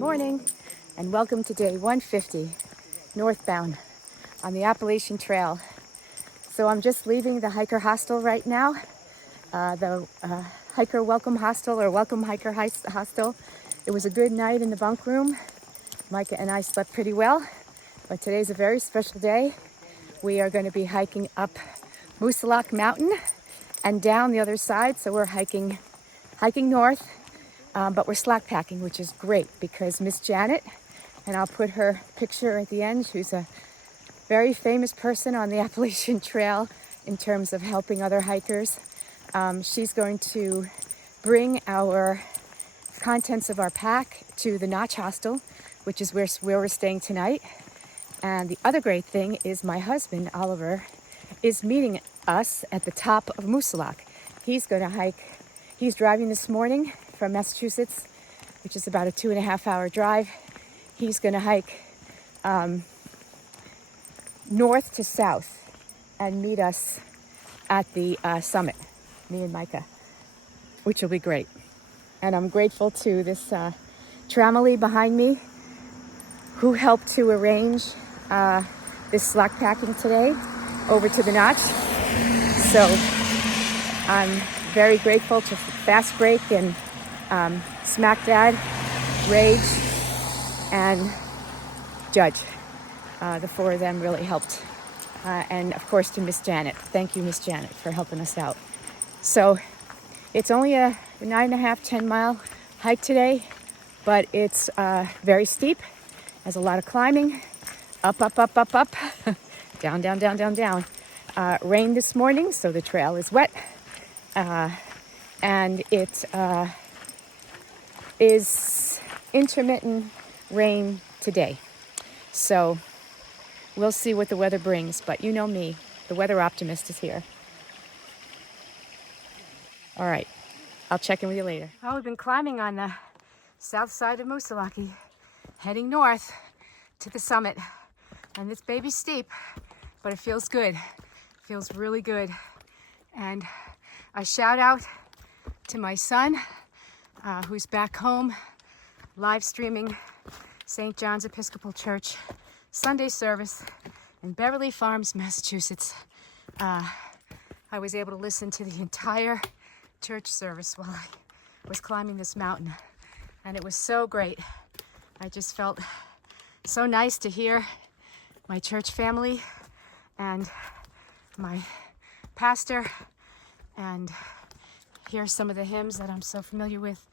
morning, and welcome to day 150 northbound on the Appalachian Trail. So I'm just leaving the hiker hostel right now, the hiker welcome hostel or welcome hiker hostel. It was a good night in the bunk room. Micah and I slept pretty well, but today's a very special day. We are going to be hiking up Moosilauke Mountain and down the other side. So we're hiking north, but we're slack packing, which is great because Miss Janet, and I'll put her picture at the end, who's a very famous person on the Appalachian Trail in terms of helping other hikers. She's going to bring our contents of our pack to the Notch Hostel, which is where we're staying tonight. And the other great thing is my husband, Oliver, is meeting us at the top of Moosilauke. He's going to hike. He's driving this morning from Massachusetts, which is about a 2.5-hour drive. He's going to hike north to south and meet us at the summit, me and Micah, which will be great. And I'm grateful to this tramily behind me who helped to arrange this slack packing today over to the Notch. So I'm very grateful to Fast Break and Smack Dad, Rage, and Judge. The four of them really helped. And of course to Miss Janet. Thank you, Miss Janet, for helping us out. So it's only a 9.5, 10-mile hike today, but it's very steep. Has a lot of climbing. Up, down, down, down, down, down. Rained this morning, so the trail is wet. And it is intermittent rain today. So we'll see what the weather brings, but you know me, the weather optimist is here. All right, I'll check in with you later. Oh, we've been climbing on the south side of Moosilauke, heading north to the summit. And this baby's steep, but it feels good. It feels really good. And a shout out to my son, who's back home, live streaming St. John's Episcopal Church Sunday service in Beverly Farms, Massachusetts. I was able to listen to the entire church service while I was climbing this mountain, and it was so great. I just felt so nice to hear my church family and my pastor and hear some of the hymns that I'm so familiar with.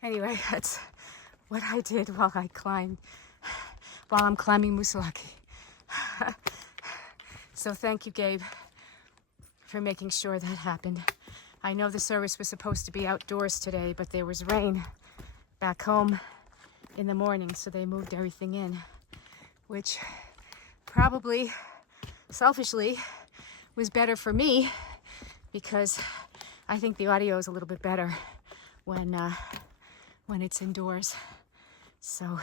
Anyway, that's what I did while I'm climbing Moosilauke. So thank you, Gabe, for making sure that happened. I know the service was supposed to be outdoors today, but there was rain back home in the morning, so they moved everything in, which probably selfishly was better for me because I think the audio is a little bit better when it's indoors. So,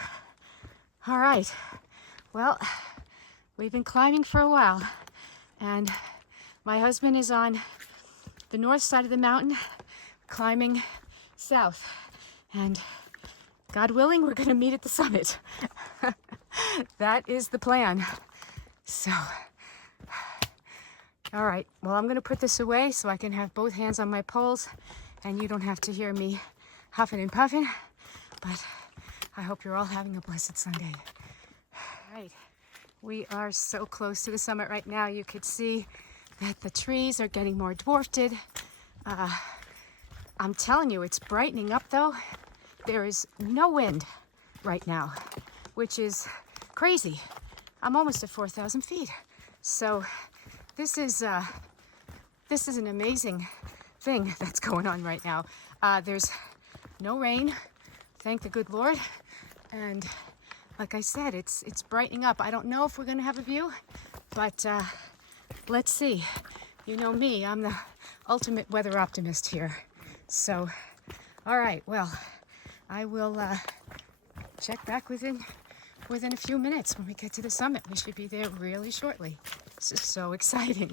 all right. Well, we've been climbing for a while, and my husband is on the north side of the mountain, climbing south, and God willing, we're going to meet at the summit. That is the plan. So, all right. Well, I'm going to put this away so I can have both hands on my poles and you don't have to hear me huffing and puffing. But I hope you're all having a blessed Sunday. All right. We are so close to the summit right now. You could see that the trees are getting more dwarfed. I'm telling you, it's brightening up though. There is no wind right now, which is crazy. I'm almost at 4,000 feet. So this is an amazing thing that's going on right now. There's no rain, thank the good Lord. And like I said, it's brightening up. I don't know if we're gonna have a view, but let's see. You know me, I'm the ultimate weather optimist here. So, all right, well, I will check back within a few minutes when we get to the summit. We should be there really shortly. This is so exciting.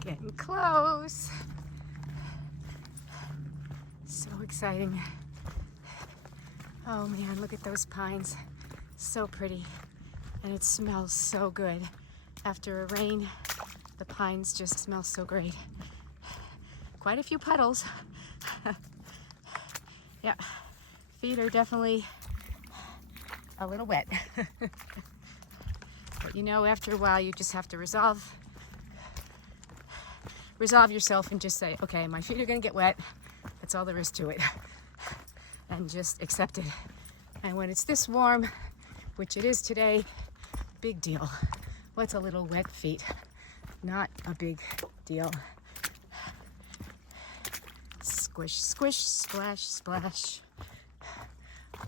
Getting close. So exciting. Oh man, look at those pines. So pretty. And it smells so good. After a rain, the pines just smell so great. Quite a few puddles. Yeah, feet are definitely a little wet. But you know, after a while, you just have to resolve yourself and just say, okay, my feet are gonna get wet. That's all there is to it. And just accept it. And when it's this warm, which it is today, big deal. What's a little wet feet? Not a big deal. Squish, squish, splash, splash.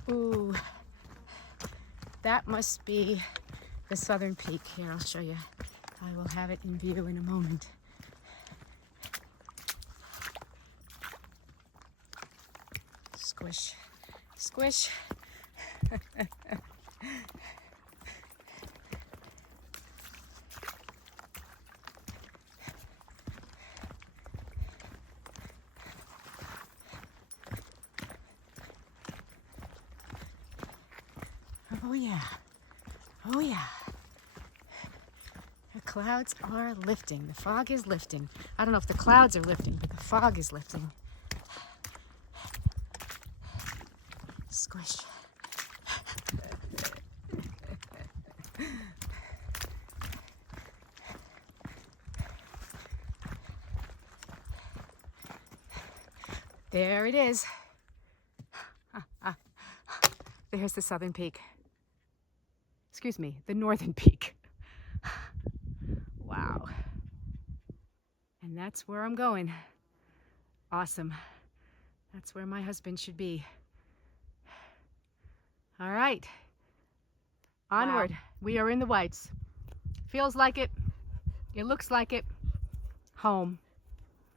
Ooh, that must be the southern peak. Here, I'll show you. I will have it in view in a moment. Squish, squish. Oh yeah, oh yeah. The clouds are lifting. The fog is lifting. I don't know if the clouds are lifting, but the fog is lifting. Squish. There it is. There's the southern peak. Excuse me, the northern peak. Wow. And that's where I'm going. Awesome. That's where my husband should be. All right. Onward. Wow. We are in the Whites. Feels like it. It looks like it. Home.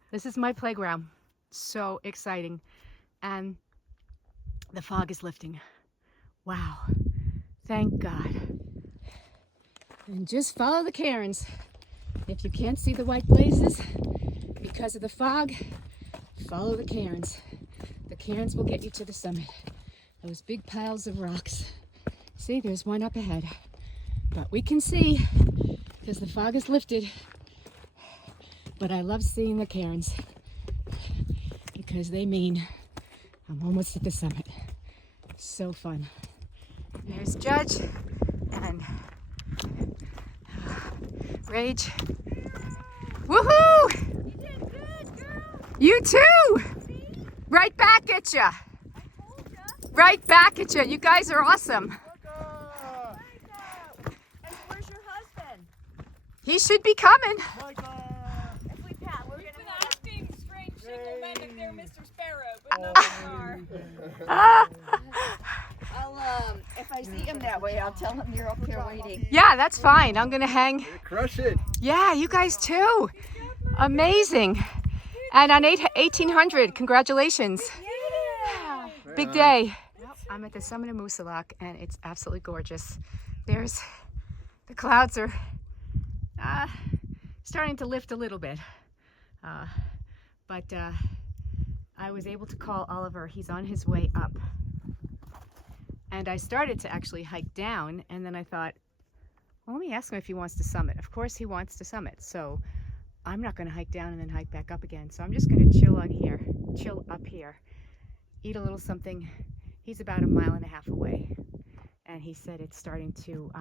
This is my playground. So exciting. And the fog is lifting. Wow. Thank God. And just follow the cairns. If you can't see the white blazes because of the fog, follow the cairns. The cairns will get you to the summit. Those big piles of rocks. See, there's one up ahead. But we can see because the fog is lifted. But I love seeing the cairns because they mean I'm almost at the summit. So fun. There's Judge and Rage. Woohoo! You did good, girl. You too! See? Right back at ya! I told ya. Right back at ya! You guys are awesome. And where's your husband? He should be coming. If we pat, we're We've gonna been have asking strange single-minded there, Mr. Sparrow, but not so far. I'll if I see him that way, I'll tell him you're up here waiting. Yeah, that's fine. I'm gonna hang. Crush it. Yeah, you guys too. Amazing. And on 1800, congratulations. Yeah. Big day. Well, I'm at the summit of Moosilauke and it's absolutely gorgeous. There's, the clouds are starting to lift a little bit. But I was able to call Oliver. He's on his way up. And I started to actually hike down, and then I thought, well, let me ask him if he wants to summit. Of course he wants to summit, so I'm not going to hike down and then hike back up again. So I'm just going to chill up here, eat a little something. He's about 1.5 miles away, and he said it's starting to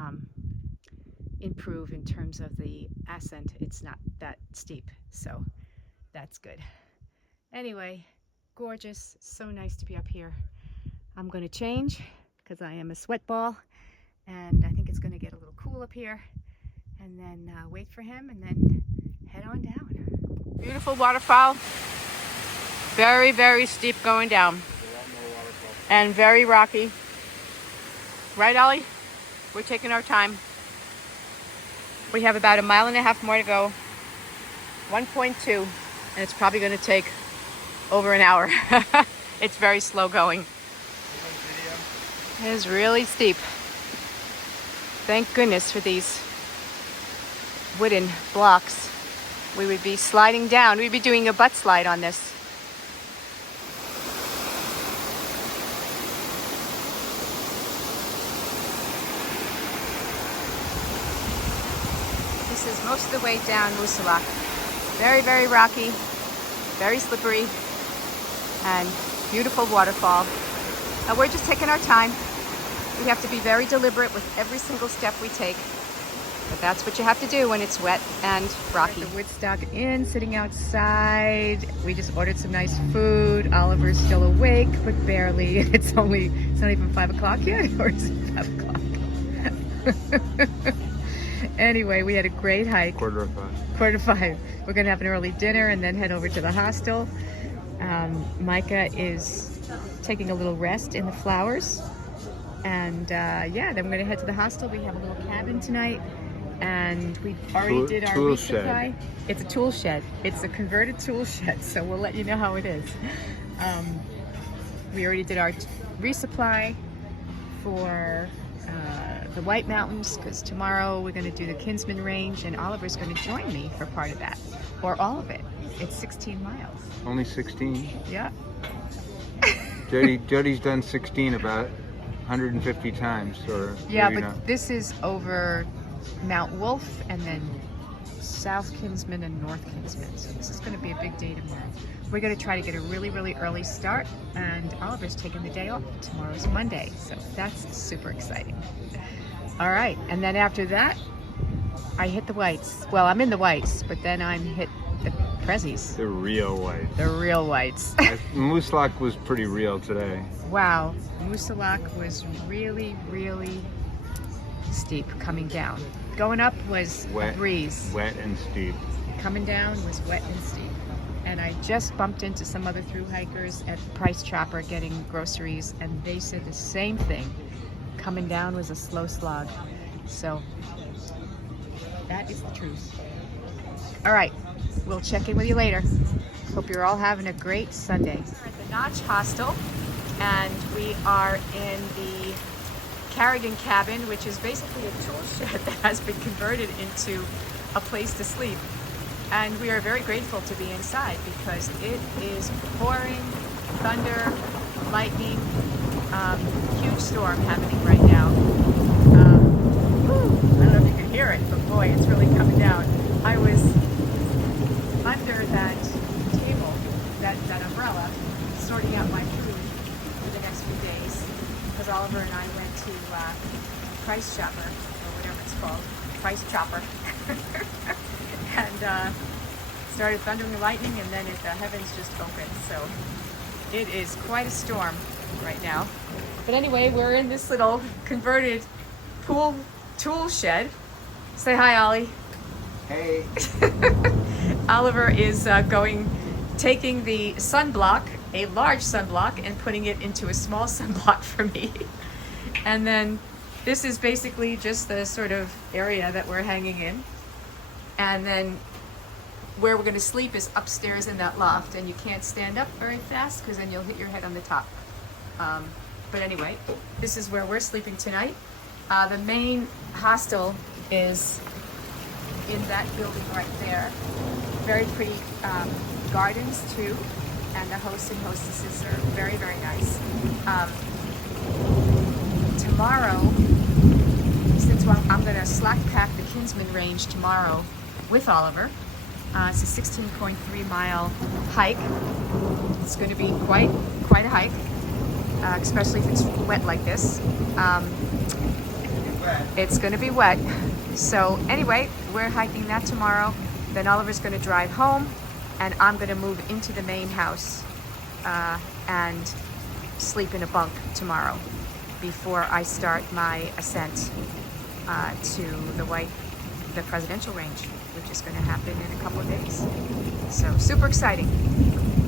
improve in terms of the ascent. It's not that steep, so that's good. Anyway, gorgeous, so nice to be up here. I'm going to change because I am a sweat ball, and I think it's going to get a little cool up here, and then wait for him and then head on down. Beautiful waterfall. Very, very steep going down. And very rocky. Right, Ollie? We're taking our time. We have about 1.5 miles more to go. 1.2, and it's probably going to take over an hour. It's very slow going. It is really steep. Thank goodness for these wooden blocks. We would be sliding down. We'd be doing a butt slide on this. most of the way down Moosilauke. Very, very rocky, very slippery, and beautiful waterfall. And we're just taking our time. We have to be very deliberate with every single step we take. But that's what you have to do when it's wet and rocky. We're at the Woodstock Inn, sitting outside. We just ordered some nice food. Oliver's still awake, but barely. It's not even 5 o'clock yet, or is it 5 o'clock? Anyway, we had a great hike. Quarter to 5. Quarter to 5. We're gonna have an early dinner and then head over to the hostel. Micah is taking a little rest in the flowers. And yeah, then we're gonna head to the hostel. We have a little cabin tonight. And we already did our resupply. Shed. It's a tool shed. It's a converted tool shed, so we'll let you know how it is. We already did our resupply for the White Mountains, because tomorrow we're going to do the Kinsman Range, and Oliver's going to join me for part of that, or all of it. It's 16 miles. Only 16? Yeah. Jody's done 16 about 150 times, or yeah, maybe but not. this is over Mount Wolf and then South Kinsman and North Kinsman. So this is going to be a big day tomorrow. We're going to try to get a really, really early start, and Oliver's taking the day off. Tomorrow's Monday, so that's super exciting. All right, and then after that, I hit the whites. Well, I'm in the whites, but then I'm hit the Prezzies. The real white. The real whites. Moosilauke was pretty real today. Wow, Moosilauke was really, really steep coming down. Going up was a breeze. Wet and steep. Coming down was wet and steep. And I just bumped into some other through hikers at Price Chopper getting groceries, and they said the same thing. Coming down was a slow slog. So that is the truth. All right, we'll check in with you later. Hope you're all having a great Sunday. We're at the Notch Hostel, and we are in the Carrigan cabin, which is basically a tool shed that has been converted into a place to sleep. And we are very grateful to be inside because it is pouring thunder, lightning, huge storm happening right now. I don't know if you can hear it, but boy, it's really coming down. I was under that table, that umbrella, sorting out my food for the next few days, because Oliver and I went to Price Chopper, or whatever it's called, Price Chopper, and started thundering and lightning, and then the heavens just opened. So it is quite a storm right now. But anyway, we're in this little converted tool shed. Say hi, Ollie. Hey. Oliver is taking the sunblock, a large sunblock, and putting it into a small sunblock for me. And then this is basically just the sort of area that we're hanging in. And then where we're going to sleep is upstairs in that loft, and you can't stand up very fast because then you'll hit your head on the top. But anyway, this is where we're sleeping tonight. The main hostel is in that building right there. Very pretty gardens too, and the hosts and hostesses are very, very nice. Tomorrow, since I'm going to slack pack the Kinsman Range tomorrow with Oliver, it's a 16.3 mile hike. It's going to be quite a hike, especially if it's wet like this. It's going to be wet. So anyway, we're hiking that tomorrow. Then Oliver's going to drive home, and I'm going to move into the main house and sleep in a bunk tomorrow before I start my ascent to the presidential range, which is going to happen in a couple of days. So super exciting.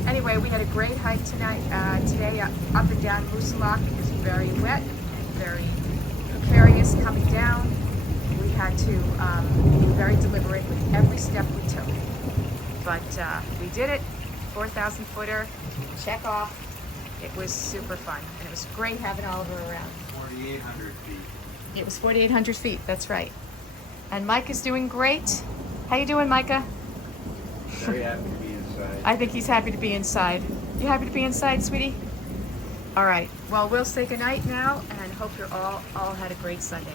Anyway, we had a great hike today up and down Moosilauke. It was very wet and very precarious coming down. We had to be very deliberate with every step we took. But we did it. 4,000 footer, check off. It was super fun, and it was great having Oliver around. 4,800 feet. It was 4,800 feet, that's right. And Mike is doing great. How you doing, Micah? Very happy to be inside. I think he's happy to be inside. You happy to be inside, sweetie? All right. Well, we'll say goodnight now, and hope you're all had a great Sunday.